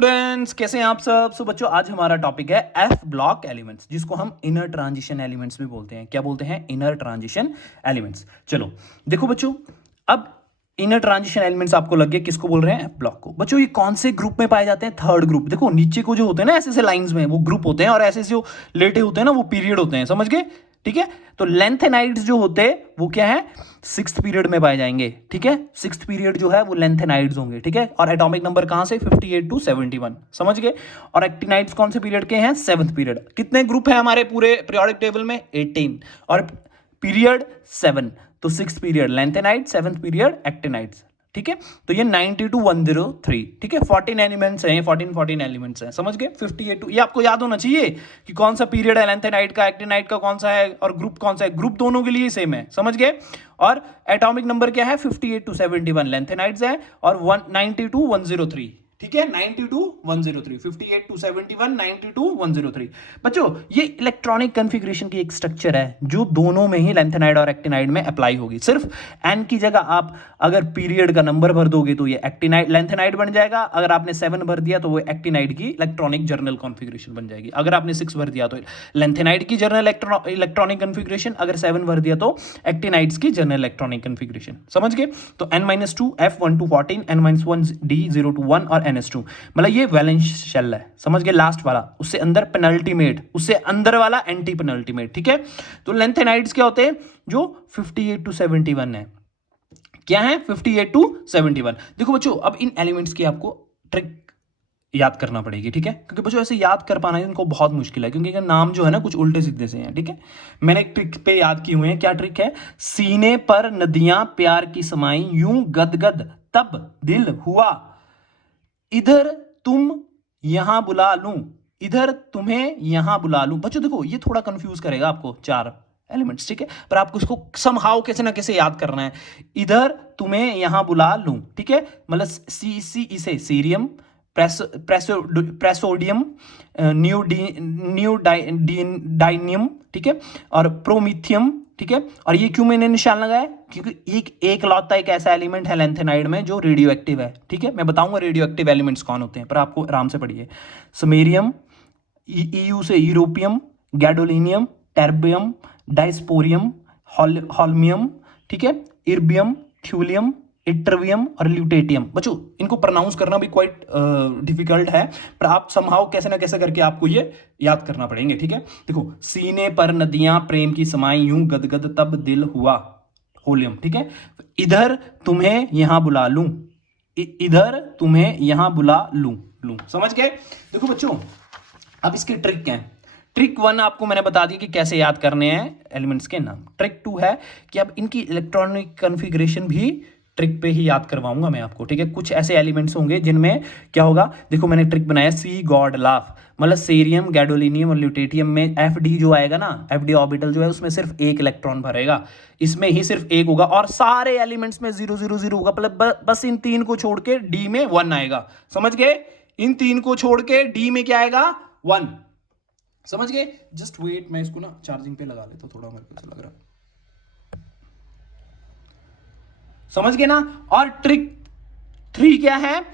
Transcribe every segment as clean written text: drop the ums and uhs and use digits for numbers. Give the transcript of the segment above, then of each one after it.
Students, कैसे हैं आप सब। सो बच्चों, आज हमारा टॉपिक है एफ ब्लॉक एलिमेंट्स, जिसको हम इनर ट्रांजिशन एलिमेंट्स भी बोलते हैं। क्या बोलते हैं? Inner transition elements. चलो देखो बच्चों, अब इनर ट्रांजिशन एलिमेंट्स आपको लग गया किसको बोल रहे हैं? एफ ब्लॉक को। बच्चों ये कौन से ग्रुप में पाए जाते हैं? Third group. देखो नीचे को जो होते हैं ना ऐसे ऐसे लाइंस में, वो ग्रुप होते हैं, और ऐसे जो लेटे होते हैं ना वो पीरियड होते हैं। समझ गए? ठीक है। तो लेंथेनाइड्स जो होते हैं वो क्या है? सिक्स्थ पीरियड में पाए जाएंगे। ठीक है, सिक्स्थ पीरियड जो है वो लेंथेनाइड्स होंगे। ठीक है, और एटॉमिक नंबर कहां से? 58 टू 71। समझ गए? और एक्टिनाइड्स कौन से पीरियड के हैं? Seventh period. कितने ग्रुप है हमारे पूरे पीरियोडिक टेबल में? 18। और पीरियड 7। तो sixth period lanthanide, seventh period actinides. ठीक है, तो ये 90 टू 103। ठीक है, 14 एलिमेंट्स हैं, 14 एलिमेंट्स हैं। समझ गए? 58 टू, ये आपको याद होना चाहिए कि कौन सा पीरियड है लेंथेनाइड का, एक्टिनाइड का कौन सा है, और ग्रुप कौन सा है। ग्रुप दोनों के लिए सेम है। समझ गए? और एटॉमिक नंबर क्या है? 58 टू 71 लेंथेनाइड्स है, और 90 टू 103। ठीक है, 90 टू 103, 58 टू 71, 90 टू 103। बच्चों ये इलेक्ट्रॉनिक कॉन्फ़िगरेशन की एक स्ट्रक्चर है जो दोनों में ही लेंथेनाइड और एक्टिनाइड में अप्लाई होगी। सिर्फ एन की जगह आप अगर पीरियड का नंबर भर दोगे तो ये एक्टिनाइड लेंथेनाइड बन जाएगा। अगर आपने 7 भर दिया तो वो एक्टिनाइड की इलेक्ट्रॉनिक जर्नल कॉन्फ़िगरेशन बन जाएगी। अगर आपने 6 भर दिया तो लेंथेनाइड की जर्नल इलेक्ट्रॉनिक कॉन्फ़िगरेशन, अगर 7 भर दिया तो एक्टिनाइड्स की जर्नल इलेक्ट्रॉनिक कॉन्फ़िगरेशन। समझ गए? तो n-2 f1 to 14, n-1 d0 to 1 और ns2, मतलब ये वैलेंस शेल है। समझ गए? लास्ट वाला, उससे अंदर पेनल्टीमेट, उससे अंदर वाला एंटी पेनल्टीमेट। ठीक है, तो लेंथेनाइड्स क्या होते हैं? जो 58 टू 71 है। क्या है? 58 टू 71। देखो बच्चों, अब इन एलिमेंट्स की आपको ट्रिक याद करना पड़ेगी। ठीक है, क्योंकि बच्चों ऐसे याद कर पाना इनको बहुत मुश्किल है, क्योंकि नाम जो है ना कुछ उल्टे सीधे से हैं। ठीक है, मैंने एक ट्रिक पे याद की हुए हैं। क्या ट्रिक है? सीने पर नदियां प्यार की समाई, यूं गदगद तब दिल हुआ, इधर तुम यहां बुला लूं, इधर तुम्हें यहां बुला लूं। बच्चों देखो ये थोड़ा कंफ्यूज करेगा आपको, 4 एलिमेंट्स। ठीक है, पर आपको इसको समहाउ कैसे ना कैसे याद करना है। इधर तुम्हें यहां बुला लूं। ठीक है, मतलब सी इसे सीरियम, प्रेसोडियम, न्यूडाइनियम। ठीक है, और प्रोमीथियम। ठीक है, और ये क्यों मैंने निशान लगाया? क्योंकि एक लौता एक ऐसा एलिमेंट है लेंथेनाइड में जो रेडियो एक्टिव है। ठीक है, मैं बताऊंगा रेडियो एक्टिव एलिमेंट्स कौन होते हैं, पर आपको आराम से पढ़िए। समेरियम, ईयू से यूरोपियम, गैडोलिनियम, टर्बियम, डाइस्पोरियम, हॉल्मियम। ठीक है, इर्बियम, थ्यूलियम, इट्रवियम और ल्यूटेटियम। बच्चों इनको प्रोनाउंस करना भी क्वाइट डिफिकल्ट है, पर आप समहाउ कैसे ना कैसे करके आपको ये याद करना पड़ेंगे। ठीक है, देखो, सीने पर नदियां प्रेम की समाई, यूं गदगद तब दिल हुआ, होलियम। ठीक है, इधर तुम्हें यहां बुला लूं, इधर तुम्हें यहां बुला लूं। समझ गए? देखो बच्चों, अब इसकी ट्रिक क्या है? ट्रिक 1 आपको मैंने बता दी कि कैसे याद करने हैं एलिमेंट्स के नाम। ट्रिक 2 है कि अब इनकी इलेक्ट्रॉनिक कॉन्फ़िगरेशन भी ट्रिक पे ही याद करवाऊंगा मैं आपको। ठीक है, कुछ ऐसे एलिमेंट्स होंगे जिनमें क्या होगा। देखो मैंने ट्रिक बनाया, सी गॉड लाफ, मतलब सेरियम, गैडोलिनियम और ल्यूटेटियम में एफ डी जो आएगा ना, एफ डी ऑर्बिटल जो है उसमें सिर्फ एक इलेक्ट्रॉन भरेगा, इसमें ही सिर्फ एक होगा, और सारे एलिमेंट्स में 0 0 0 होगा। मतलब बस इन 3 को छोड़ के डी में 1 आएगा। समझ गए? इन 3 को छोड़ के डी में क्या आएगा? 1। समझ गए? जस्ट वेट, मैं इसको ना चार्जिंग पे लगा लेता हूं, थोड़ा मेरे को ऐसा लग रहा है। समझ गए ना? और ट्रिक 3 क्या है?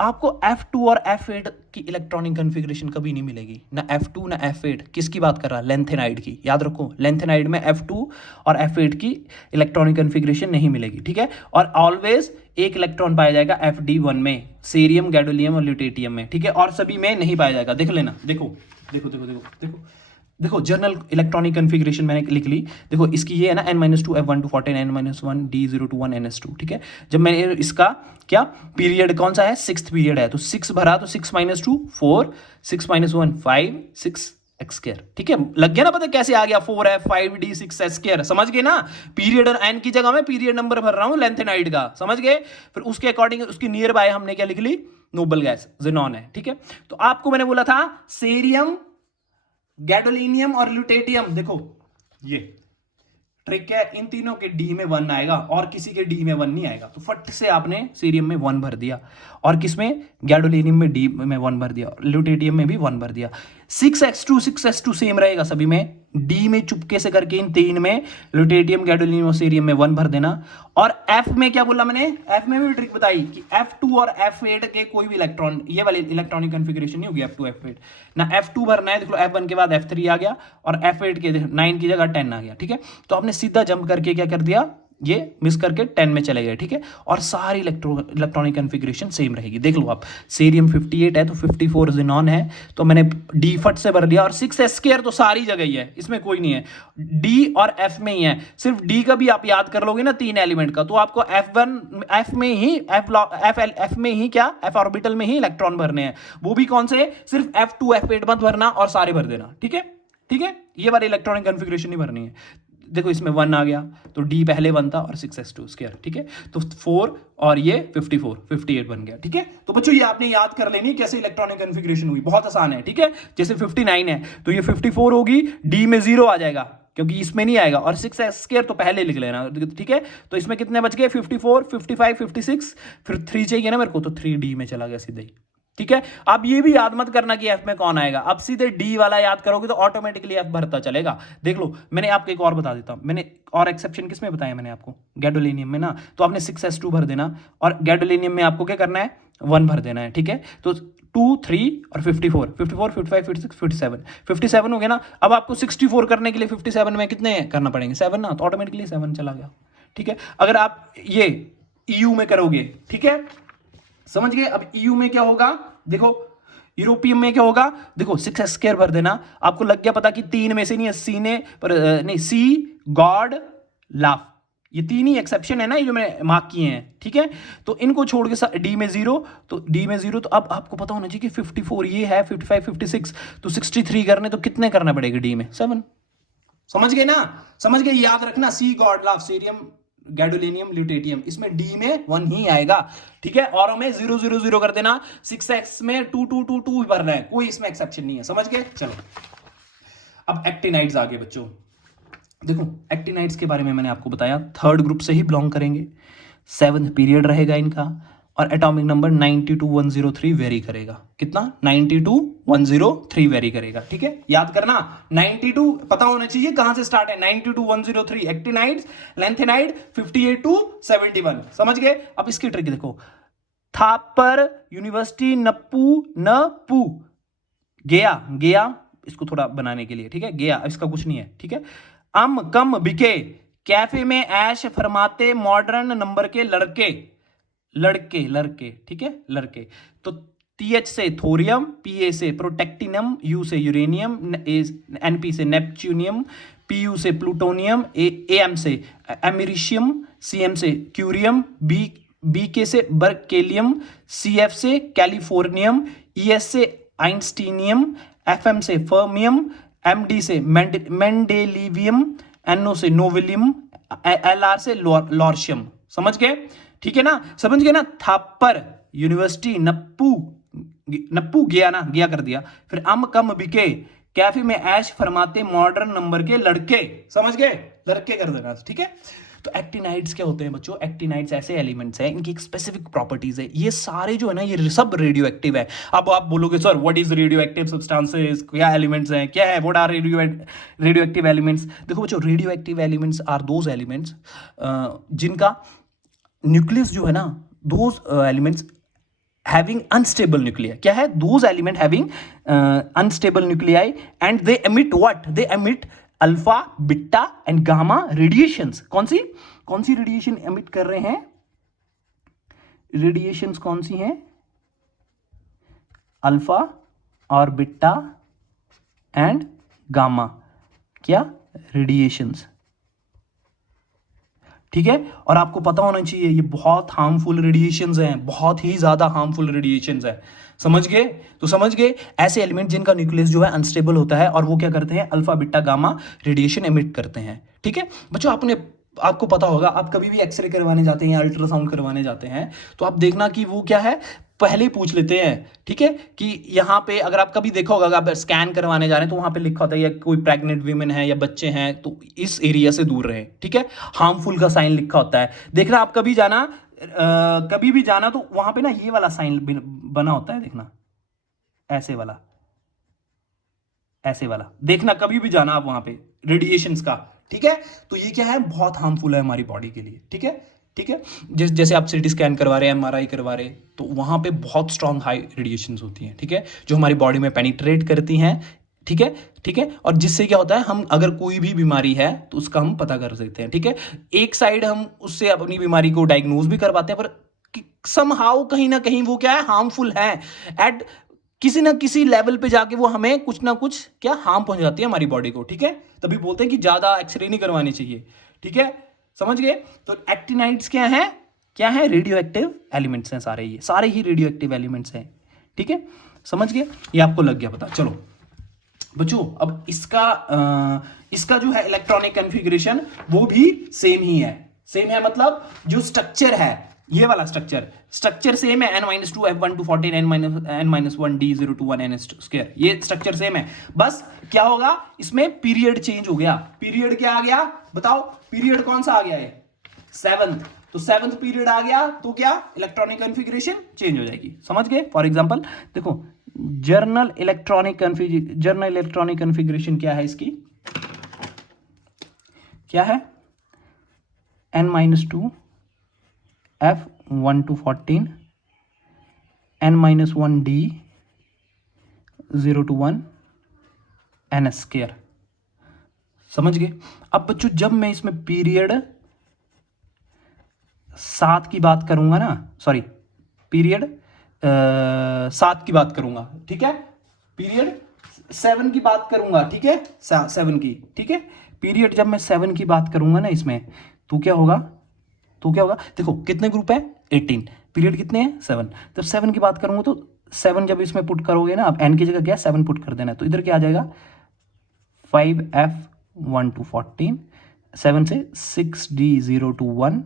आपको F2 और F8 की इलेक्ट्रॉनिक कॉन्फ़िगरेशन कभी नहीं मिलेगी, ना F2 ना F8। किसकी बात कर रहा? लेंथेनाइड की। याद रखो, लेंथेनाइड में F2 और F8 की इलेक्ट्रॉनिक कॉन्फ़िगरेशन नहीं मिलेगी। ठीक है, और ऑलवेज एक इलेक्ट्रॉन पाया जाएगा FD1 में, सीरियम, गैडोलियम और ल्यूटेटियम में। ठीक है, और सभी में नहीं पाया जाएगा। देख लेना, देखो देखो देखो देखो देखो देखो, जर्नल इलेक्ट्रॉनिक कॉन्फ़िगरेशन मैंने लिख ली। देखो इसकी ये है ना, n-2 f1 to 14, n-1 d0 to 1 ns2। ठीक है, जब मैंने इसका क्या पीरियड कौन सा है? 6th पीरियड है, तो 6 भरा तो 6 - 2 4, 6 - 1 5, 6 x स्क्वायर। ठीक है, लग गया ना पता कैसे आ गया? 4f 5d 6 s square. समझ गए ना? पीरियड और एन की जगह में पीरियड नंबर भर रहा हूं लेंथेनाइड का। समझ गए? फिर उसके अकॉर्डिंग उसकी नियर बाय हमने क्या लिख ली? नोबल गैस ज़ेनॉन है। ठीक है, तो आपको मैंने बोला था सेरियम, गैडोलिनियम और ल्यूटेटियम। देखो ये ट्रिक है, इन तीनों के डी में 1 आएगा और किसी के डी में 1 नहीं आएगा। तो फट से आपने सीरियम में 1 भर दिया, और किसमें? गैडोलिनियम में डी में 1 भर दिया, ल्यूटेटियम में भी 1 भर दिया। 6s2 सेम रहेगा सभी में। डी में चुपके से करके इन 3 में ल्यूटेटियम, गैडोलिनियम और सीरियम में 1 भर देना। और एफ में क्या बोला मैंने, एफ में भी ट्रिक बताई कि F2 और F8 के कोई भी इलेक्ट्रॉन, ये वाली इलेक्ट्रॉनिक कॉन्फ़िगरेशन नहीं होगी F2 F8 ना। F2 भरना है, देख लो F1 के बाद F3 आ गया और F8 के 9 की जगह 10 आ गया। ठीक है, तो आपने सीधा जंप करके क्या कर दिया, ये मिस करके 10 में चले गए। ठीक है, और सारी इलेक्ट्रॉनिक कॉन्फ़िगरेशन सेम रहेगी। देख लो आप, सीरियम 58 है तो 54 ज़ीनॉन है, तो मैंने डी फट से भर लिया। और 6s² तो सारी जगह ही है, इसमें कोई नहीं है, डी और एफ में ही है। सिर्फ डी का भी आप याद कर लोगे ना 3 एलिमेंट का, तो आपको एफ में ही एफ में ही क्या, एफ ऑर्बिटल में ही इलेक्ट्रॉन भरने हैं। वो भी कौन से, सिर्फ F2 F8 मत भरना और सारे भर देना। ठीक है, ठीक है, ये वाली इलेक्ट्रॉनिक कॉन्फ़िगरेशन नहीं भरनी है। देखो इसमें 1 आ गया तो डी पहले 1 था और 6s2²। ठीक है, तो 4 और ये 58 बन गया। ठीक है, तो बच्चों ये आपने याद कर लेनी कैसे इलेक्ट्रॉनिक कॉन्फ़िगरेशन हुई, बहुत आसान है। ठीक है, जैसे 59 है तो ये 54 होगी, डी में 0 आ जाएगा क्योंकि इसमें नहीं आएगा, और 6s² तो पहले लिख लेना। ठीक है, तो इसमें कितने बच गए, 54, 55, 56, फिर 3 चाहिए ना मेरे को, तो 3 डी में चला गया सीधे ही। ठीक है, अब ये भी याद मत करना कि एफ में कौन आएगा, अब सीधे डी वाला याद करोगे तो ऑटोमेटिकली एफ भरता चलेगा। देख लो, मैंने आपको एक और बता देता हूं, मैंने और एक्सेप्शन किस में बताया मैंने आपको, गैडोलिनियम में ना, तो आपने 6s2 भर देना और गैडोलिनियम में आपको क्या करना है, 1 भर देना है। ठीक है, तो 2, 3 और 54, 55, 56, 57, 57 हो गया ना। अब आपको 64 करने के लिए 57 में कितने करना पड़ेंगे, 7 ना, तो ऑटोमेटिकली 7 चला गया। ठीक है, अगर आप ये EU में करोगे, ठीक है, समझ गए। अब EU में क्या होगा, देखो यूरोपियम में क्या होगा, देखो 6s² भर देना। आपको लग गया पता कि 3 में से नहीं है, सी ने पर नहीं, सी, गॉड, लाफ, ये 3 ही एक्सेप्शन है ना, ये जो मैंने मार्क किए हैं। ठीक है, तो इनको छोड़ के डी में 0, तो डी में 0, तो अब आपको पता होना चाहिए कि 54 ये है, 55, 56, तो 63 करने तो कितने करना पड़ेगा डी में, 7। समझ गए ना, समझ गए, याद रखना, see, god, laugh, cerium, gadolinium, lutetium, इसमें डी में 1 ही आएगा। ठीक है, और में 0 0 0 कर देना, 6s में 2 2 2 2 भरना है, कोई इसमें एक्सेप्शन नहीं है। समझ गए, चलो अब एक्टिनाइड्स आ गए बच्चों। देखो एक्टिनाइड्स के बारे में मैंने आपको बताया, 3rd ग्रुप से ही बिलोंग करेंगे, 7th पीरियड रहेगा इनका, और एटॉमिक नंबर 92-103 वेरी करेगा। कितना, 92-103 वेरी करेगा। ठीक है, याद करना, 92 पता होना चाहिए कहां से स्टार्ट है, 92-103 एक्टिनाइड्स, लैंथेनाइड 58-71। समझ गए। अब इसकी ट्रिक देखो, थापर यूनिवर्सिटी नप्पू गया, गया इसको थोड़ा बनाने के लिए, ठीक है, गया, इसका कुछ नहीं है। ठीक है, कम बिके, कैफे में ऐश फरमाते मॉडर्न नंबर के लड़के, लड़के, ठीक है, लड़के। तो TH से थोरियम, PA से प्रोटेक्टिनम, U से यूरेनियम, NP से नेपच्यूनियम, PU से प्लूटोनियम, AM से अमेरिशियम, CM से क्यूरियम, BK से बर्केलियम, CF से कैलिफोर्नियम, ES से आइंस्टीनियम, FM से फर्मियम, MD से मेंडेलिवियम, NO से नोवेलियम, LR से लॉर्शियम। समझ गए, ठीक है ना, समझ गए ना। थापर यूनिवर्सिटी नप्पू गया ना, गया कर दिया, फिर कम बिके, कैफे में ऐश फरमाते मॉडर्न नंबर के लड़के। समझ गए, लड़के कर देना। ठीक है, तो एक्टिनाइड्स क्या होते हैं बच्चों, एक्टिनाइड्स ऐसे एलिमेंट्स हैं, इनकी एक स्पेसिफिक प्रॉपर्टीज है, ये सारे जो है ना, ये सब रेडियो एक्टिव है। अब आप बोलोगे sir what is radio active substances, क्या एलिमेंट्स हैं, क्या है, what are radio active elements. देखो बच्चों, radio active elements are those elements जिनका न्यूक्लियस जो है ना, those elements having unstable nuclei, क्या है, those element having unstable nuclei, and they emit what, they emit alpha, beta and gamma radiations. कौन सी radiation emit कर रहे हैं, रेडिएशंस कौन सी हैं, अल्फा और बीटा एंड गामा, क्या रेडिएशंस। ठीक है, और आपको पता होना चाहिए ये बहुत हार्मफुल रेडिएशंस हैं, बहुत ही ज्यादा हार्मफुल रेडिएशंस हैं। समझ गए, तो समझ गए, ऐसे एलिमेंट जिनका न्यूक्लियस जो है अनस्टेबल होता है और वो क्या करते हैं, alpha beta gamma radiation emit करते हैं। ठीक है बच्चों, आपको पता होगा, आप कभी भी एक्सरे करवाने जाते हैं या अल्ट्रासाउंड करवाने जाते हैं तो आप देखना कि वो क्या है, पहले पूछ लेते हैं। ठीक है, कि यहाँ पे अगर आप कभी देखा होगा, अगर आप स्कैन करवाने जा रहे हैं तो वहां पे लिखा होता है या कोई प्रेग्नेंट वीमेन है या बच्चे हैं तो इस एरिया से दूर रहें। ठीक है, हार्मफुल का साइन लिखा होता है। देखना आप कभी भी जाना तो वहां पे ना ये वाला साइन बना होता है, देखना ऐसे वाला, ऐसे वाला देखना, कभी भी जाना आप वहां पे रेडिएशंस का, ठीक है। तो ये क्या है, बहुत हार्मफुल है हमारी बॉडी के लिए, ठीक है, ठीक है। जैसे आप सीटी स्कैन करवा रहे हैं, एमआरआई करवा रहे, तो वहां पे बहुत स्ट्रांग हाई रेडिएशंस होती हैं, ठीक है, जो हमारी बॉडी में पेनिट्रेट करती हैं, ठीक है, ठीक है। और जिससे क्या होता है, हम अगर कोई भी बीमारी है तो उसका हम पता कर सकते हैं, ठीक है। एक साइड हम उससे अपनी बीमारी को डायग्नोज भी कर पाते हैं, पर समहाउ कहीं ना कहीं वो क्या है, हार्मफुल है। एट किसी ना किसी लेवल पे जाके वो हमें कुछ ना कुछ क्या हार्म पहुंच जाती है हमारी बॉडी को, ठीक है। तभी बोलते हैं कि ज्यादा एक्सरे नहीं करवानी चाहिए, ठीक है, समझ गए। तो एक्टिनाइड्स क्या है, क्या है, रेडियो एक्टिव एलिमेंट्स हैं सारे, ये सारे ही रेडियो एक्टिव एलिमेंट्स हैं, ठीक है, समझ गए। ये आपको लग गया पता। चलो बच्चों, अब इसका जो है इलेक्ट्रॉनिक कॉन्फ़िगरेशन वो भी सेम ही है। सेम है मतलब जो स्ट्रक्चर है, ये वाला स्ट्रक्चर सेम है, n-2 F1 to 14 n-1 D0 to 1 n², ये स्ट्रक्चर सेम है। बस क्या होगा, इसमें पीरियड चेंज हो गया। पीरियड क्या आ गया बताओ, पीरियड कौन सा आ गया है, 7th। तो 7th पीरियड आ गया तो क्या, इलेक्ट्रॉनिक कॉन्फ़िगरेशन चेंज हो जाएगी, समझ गए। फॉर एग्जांपल देखो, जर्नल इलेक्ट्रॉनिक कॉन्फ़िगरेशन क्या है इसकी, क्या है, n-2 F1 to 14 n-1 D0 to 1 n²। समझ गए। अब बच्चों जब मैं इसमें पीरियड 7 की बात करूंगा ना, सॉरी पीरियड 7 की बात करूंगा, ठीक है, पीरियड 7 की बात करूंगा, ठीक है, 7 की, ठीक है। पीरियड जब मैं 7 की बात करूंगा ना इसमें, तो क्या होगा, देखो कितने ग्रुप है, 18, पीरियड कितने हैं, 7। जब 7 की बात करूंगा तो 7 जब इसमें पुट करोगे ना, अब n की जगह क्या 7 पुट कर देना है, तो इधर क्या आ जाएगा 5F1 to 14, 7 से 6D0 to 1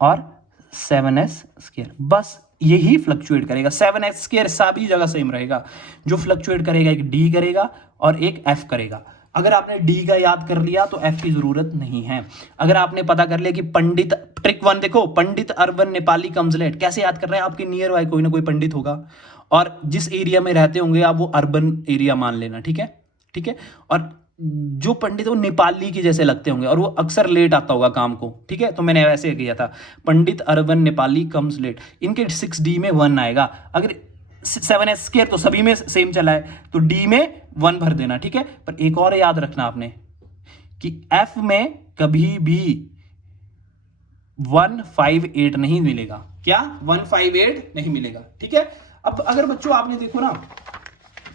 और 7s²। बस यही फ्लक्चुएट करेगा, 7s² सभी जगह सेम रहेगा। जो फ्लक्चुएट करेगा एक d करेगा और एक f करेगा। अगर आपने d का याद कर लिया तो f की जरूरत नहीं है। अगर आपने पता कर लिया कि पंडित, ट्रिक 1 देखो, पंडित अर्बन नेपाली कम्स लेट, कैसे याद कर रहे हैं, आपके नियर बाय कोई ना कोई पंडित होगा और जिस एरिया में रहते होंगे आप वो अर्बन एरिया मान लेना, ठीक है, ठीक है। और जो पंडित वो नेपाली के जैसे लगते होंगे और वो अक्सर लेट आता होगा काम को, ठीक है। तो मैंने वैसे किया था, पंडित अर्बन नेपाली कम्स लेट, इनके 6D में 1 आएगा। अगर 7s² तो सभी में सेम चला है, तो d में 1 भर देना, ठीक है। पर एक और याद रखना आपने कि f में कभी भी 158 नहीं मिलेगा, क्या 158 नहीं मिलेगा, ठीक है। अब अगर बच्चों आपने देखो ना,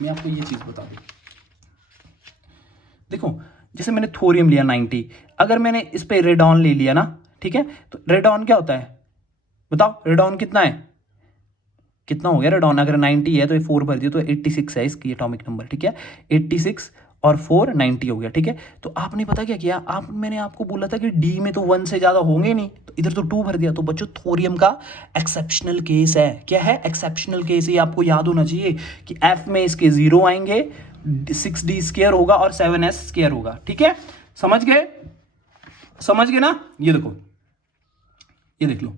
मैं आपको ये चीज बता दूं, देखो जैसे मैंने थोरियम लिया 90, अगर मैंने इस पे रेडॉन ले लिया ना, ठीक है, तो रेडॉन क्या होता है बताओ, रेडॉन कितना है, कितना हो गया रेडॉन, अगर 90 है तो ये 4 भर दिया तो 86 है इसकी एटॉमिक नंबर, ठीक है, 86 और 4 90 हो गया, ठीक है। तो आपने पता क्या किया, मैंने आपको बोला था कि डी में तो 1 से ज्यादा होंगे नहीं, तो इधर तो 2 भर दिया। तो बच्चों थोरियम का एक्सेप्शनल केस है, क्या है, एक्सेप्शनल केस, ये आपको याद होना चाहिए कि एफ में इसके 0 आएंगे, 6D² होगा और 7s² होगा, ठीक है, समझ गए, समझ गए ना। ये देखो, ये देख लो,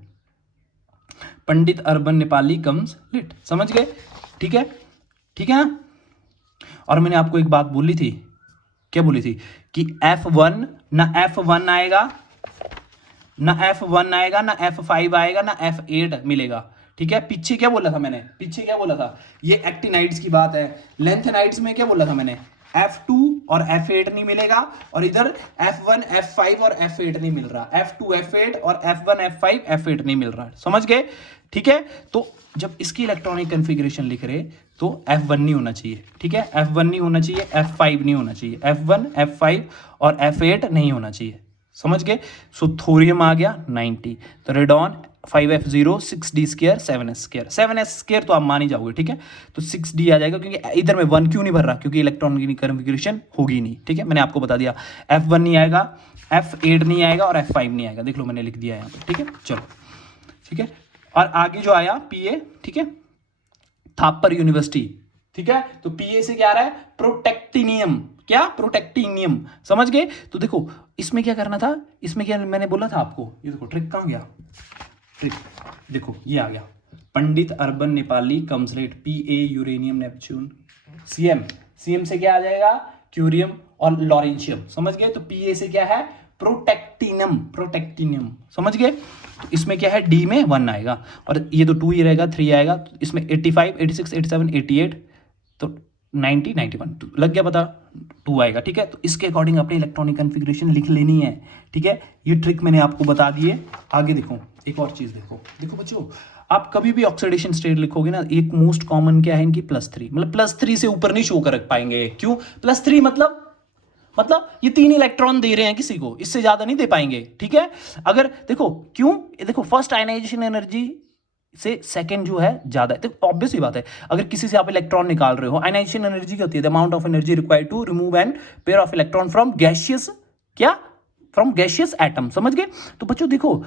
पंडित अर्बन नेपाली कम्स लेट, समझ गए, ठीक है, ठीक है ना। और मैंने आपको एक बात बोली थी, क्या बोली थी, कि F1 ना F1 आएगा, ना F1 आएगा, ना F5 आएगा, ना F8 मिलेगा, ठीक है। पीछे क्या बोला था मैंने, पीछे क्या बोला था, ये एक्टिनाइड्स की बात है। लेंथेनाइड्स में क्या बोला था मैंने, F2 और F8 नहीं मिलेगा, और इधर F1 F5 और F8 नहीं मिल रहा, F2 F8 और F1 F5 F8 नहीं मिल रहा, समझ गए, ठीक है। तो जब इसकी इलेक्ट्रॉनिक कॉन्फ़िगरेशन लिख रहे तो F1 नहीं होना चाहिए, ठीक है, F1 नहीं होना चाहिए, F5 नहीं होना चाहिए, F1 F5 और F8 नहीं होना चाहिए, समझ गए। सो थोरियम आ गया 90, तो रेडॉन 5F0 6D², 7s² तो आप मान ही जाओगे, ठीक है। तो 6D आ जाएगा, क्योंकि इधर में 1 क्यों नहीं भर रहा, क्योंकि इलेक्ट्रॉन की कॉन्फ़िगरेशन होगी नहीं, ठीक है, मैंने आपको बता दिया। F1 नहीं आएगा, F8 नहीं आएगा और F5 नहीं आएगा, देख लो मैंने लिख दिया यहाँ पर, ठीक है, चलो, ठीक है। और आगे जो आया PA, ठीक है, थापर यूनिवर्सिटी, ठीक है, तो PA से क्या आ रहा है, प्रोटेक्टिनियम, क्या, प्रोटेक्टिनियम, समझ गए। तो देखो इसमें क्या करना था, इसमें क्या मैंने बोला था आपको, ये देखो ट्रिक कहाँ गया, ट्रिक देखो ये आ गया, पंडित अर्बन नेपाली कम्सलेट, Pa यूरेनियम नेपच्यून, Cm से क्या आ जाएगा, क्यूरियम और लॉरेंशियम, समझ गए। तो Pa से क्या है, प्रोटेक्टिनियम, समझ गए। तो इसमें क्या है, D में 1 आएगा और ये तो 2 ही रहेगा, 3 आएगा। तो इसमें 85, 86, 87, 88, तो 90, 91 तो लग गया पता, 2 आएगा, ठीक है। तो इसके अकॉर्डिंग अपनी इलेक्ट्रॉनिक कन्फिग्रेशन लिख लेनी है, ठीक है। ये ट्रिक मैंने आपको बता दी है। आगे देखो, एक और चीज देखो बच्चों, आप कभी भी ऑक्सीडेशन स्टेट लिखोगे ना, एक मोस्ट कॉमन क्या है इनकी, +3, मतलब +3 से ऊपर नहीं शो कर पाएंगे। क्यों +3, मतलब ये 3 इलेक्ट्रॉन दे रहे हैं किसी को, इससे ज्यादा नहीं दे पाएंगे, ठीक है। अगर देखो क्यों, देखो फर्स्ट आयनाइजेशन एनर्जी से सेकंड जो है ज्यादा है, तो ऑब्वियस ही बात है। अगर किसी से आप इलेक्ट्रॉन निकाल रहे हो, आयनाइजेशन एनर्जी क्या होती है, the amount of energy required to remove an pair of electron from gaseous, क्या, फ्रॉम गैसियस एटम, समझ गए। तो बच्चों देखो,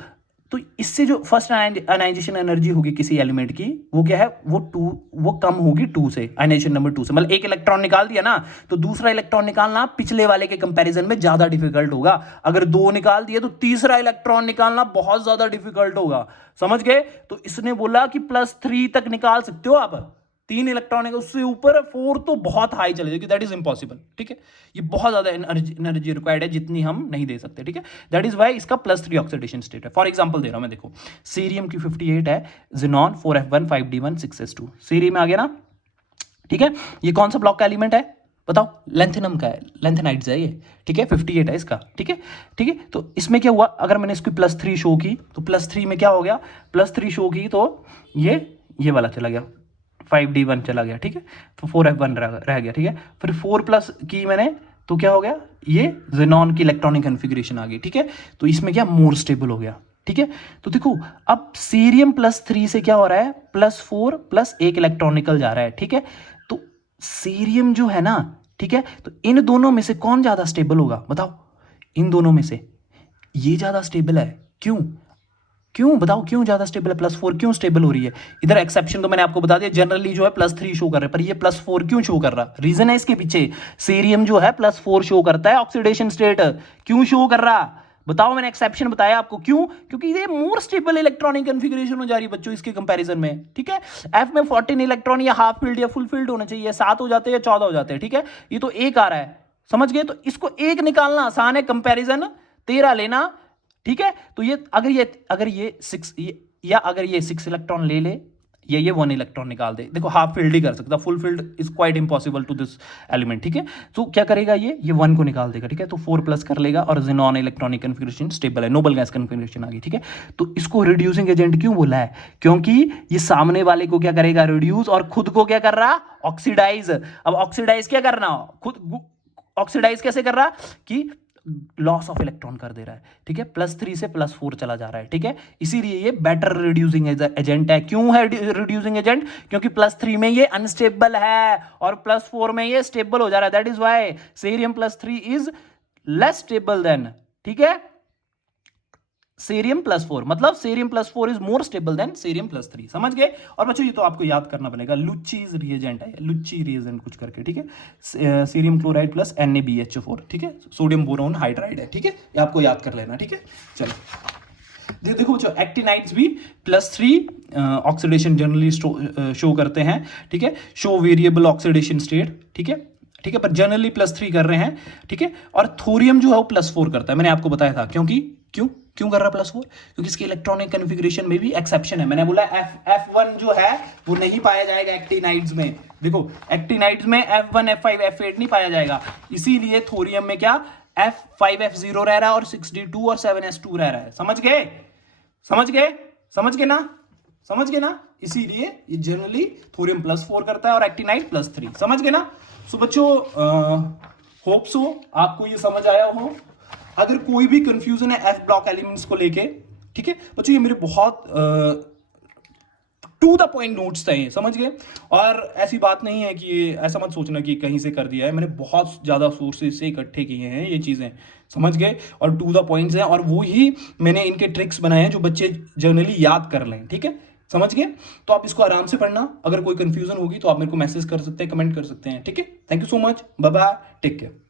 तो इससे जो फर्स्ट आयनाइजेशन एनर्जी होगी किसी एलिमेंट की, वो क्या है, वो कम होगी 2 से, आयनाइजेशन नंबर 2 से। मतलब एक इलेक्ट्रॉन निकाल दिया ना, तो दूसरा इलेक्ट्रॉन निकालना पिछले वाले के कंपैरिजन में ज्यादा डिफिकल्ट होगा। अगर 2 निकाल दिए तो तीसरा इलेक्ट्रॉन निकालना बहुत ज्यादा डिफिकल्ट होगा, समझ गए। तो इसने बोला कि +3 तक निकाल सकते हो आप, 3 इलेक्ट्रॉन है, उससे ऊपर 4 तो बहुत हाई चले जाएगी, दैट इज इंपॉसिबल, ठीक है। ये बहुत ज्यादा एनर्जी रिक्वायर्ड है, जितनी हम नहीं दे सकते, ठीक है। दैट इज वाई इसका +3 ऑक्सीडेशन स्टेट है। फॉर एग्जांपल दे रहा हूं मैं, देखो सीरियम की 58 है, xenon 4f1 5d1 6s2, cerium आ गया ना, ठीक है। ये कौन सा ब्लॉक का एलिमेंट है बताओ, लेंथेनम का है, लेंथेनाइड्स है ये, ठीक है। 58 है इसका, ठीक है, ठीक है। तो इसमें क्या हुआ, अगर मैंने इसकी +3 शो की, तो +3 में क्या हो गया, +3 शो की तो ये वाला चला गया, 5d1 चला गया, ठीक है। तो 4f1 रह गया, ठीक है। फिर 4+ की मैंने, तो क्या हो गया, ये ज़ेनॉन की इलेक्ट्रॉनिक कन्फिग्रेशन आ गई, ठीक है। तो इसमें क्या, मोर स्टेबल हो गया, ठीक है। तो देखो अब सीरियम +3 से क्या हो रहा है, +4 + 1 इलेक्ट्रॉन निकल जा रहा है, ठीक है। तो सीरियम जो है ना, ठीक है, तो इन दोनों में से कौन ज्यादा स्टेबल होगा बताओ, इन दोनों में से ये ज्यादा स्टेबल है। क्यों बताओ, क्यों ज्यादा स्टेबल है, +4 क्यों स्टेबल हो रही है। इधर एक्सेप्शन तो मैंने आपको बता दिया, जनरली जो है +3 शो कर रहा है, पर ये +4 क्यों शो कर रहा, रीजन है इसके पीछे। सीरियम जो है +4 शो करता है ऑक्सीडेशन स्टेट, क्यों शो कर रहा बताओ, मैंने एक्सेप्शन बताया आपको, क्यों, क्योंकि ये मोर स्टेबल इलेक्ट्रॉनिक कन्फिग्रेशन हो जा रही है बच्चों इसके कंपैरिजन में, ठीक है। एफ में 14 इलेक्ट्रॉन या हाफ फील्ड या फुल फील्ड होना चाहिए, 7 हो जाते हैं या 14 हो जाते हैं, ठीक है। ये तो 1 आ रहा है, समझ गए। तो इसको 1 निकालना आसान है, कंपैरिजन 13 लेना, ठीक है। तो ये अगर ये 6 या अगर ये 6 इलेक्ट्रॉन ले या ये 1 इलेक्ट्रॉन निकाल दे, देखो हाफ फील्ड ही कर सकता, full field is quite impossible to this element, ठीक है। तो क्या करेगा ये 1 को निकाल देगा, ठीक है। तो 4+ कर लेगा और ज़ेनॉन इलेक्ट्रॉनिक कन्फिग्रेशन स्टेबल है, नोबल गैस कन्फिग्रेशन आ गई, ठीक है। तो इसको रिड्यूसिंग एजेंट क्यों बोला है, क्योंकि ये सामने वाले को क्या करेगा, रिड्यूस, और खुद को क्या कर रहा, ऑक्सीडाइज। अब ऑक्सीडाइज क्या करना, खुद ऑक्सीडाइज कैसे कर रहा, कि लॉस ऑफ इलेक्ट्रॉन कर दे रहा है, ठीक है। +3 से +4 चला जा रहा है, ठीक है। इसीलिए ये बेटर रिड्यूसिंग एजेंट है। क्यों है रिड्यूसिंग एजेंट, क्योंकि +3 में ये अनस्टेबल है और +4 में ये स्टेबल हो जा रहा है, that is why cerium +3 is less stable than, ठीक है, सीरियम +4, मतलब cerium +4 is more stable than cerium +3, समझ गए। और बच्चों ये तो आपको याद करना बनेगा, लुच्चीज रिएजेंट है, लुच्ची रिएजेंट कुछ करके, ठीक है। सीरियम क्लोराइड + NaBH4, ठीक है, सोडियम बोरोन हाइड्राइड है, ठीक है। ये आपको याद कर लेना, ठीक है। चलो देखो बच्चों, एक्टिनाइड्स भी +3 ऑक्सीडेशन जनरली शो करते हैं, ठीक है। शो वेरिएबल ऑक्सीडेशन स्टेट, ठीक है, ठीक है, पर जनरली +3 कर रहे हैं, ठीक है। और थोरियम जो है वो +4 करता है, मैंने आपको बताया था, क्योंकि क्यों कर रहा +4, क्योंकि इसके इलेक्ट्रॉनिक कन्फिग्रेशन में भी एक्सेप्शन है। मैंने बोला F1 जो है वो नहीं पाया जाएगा एक्टिनाइड्स में, देखो एक्टिनाइड्स में F1 F5 F8 नहीं पाया जाएगा, इसीलिए थोरियम में क्या F5 F0 रह रहा है और 6d2 और 7s2 रह रहा है, समझ गए ना। इसीलिए ये जनरली थोरियम +4 करता है और एक्टिनाइड +3, समझ गए ना। सो बच्चों होप सो आपको ये समझ आया हो। अगर कोई भी कंफ्यूजन है F ब्लॉक एलिमेंट्स को लेके, ठीक है बच्चों, ये मेरे बहुत टू द पॉइंट नोट्स थे, समझ गए। और ऐसी बात नहीं है कि ऐसा मत सोचना कि कहीं से कर दिया है, मैंने बहुत ज्यादा सोर्सेज से इकट्ठे किए हैं ये चीजें, समझ गए, और टू द पॉइंट्स हैं, और वो ही मैंने इनके ट्रिक्स बनाए हैं जो बच्चे जनरली याद कर लें, ठीक है, समझ गए। तो आप इसको आराम से पढ़ना, अगर कोई कंफ्यूजन होगी तो आप मेरे को मैसेज कर सकते हैं, कमेंट कर सकते हैं, ठीक है। Thank you so much, bye bye, take care.